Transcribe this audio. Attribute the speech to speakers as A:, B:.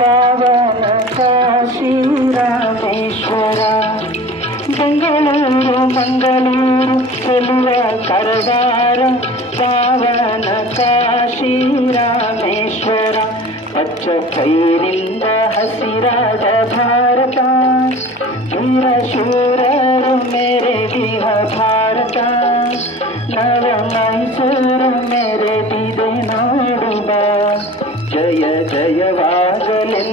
A: पावन काशी रामेश्वरा बङ्गलो मङ्गलूरु पुनः कर्गार पावन काशी रामेश्वरा पचकैरि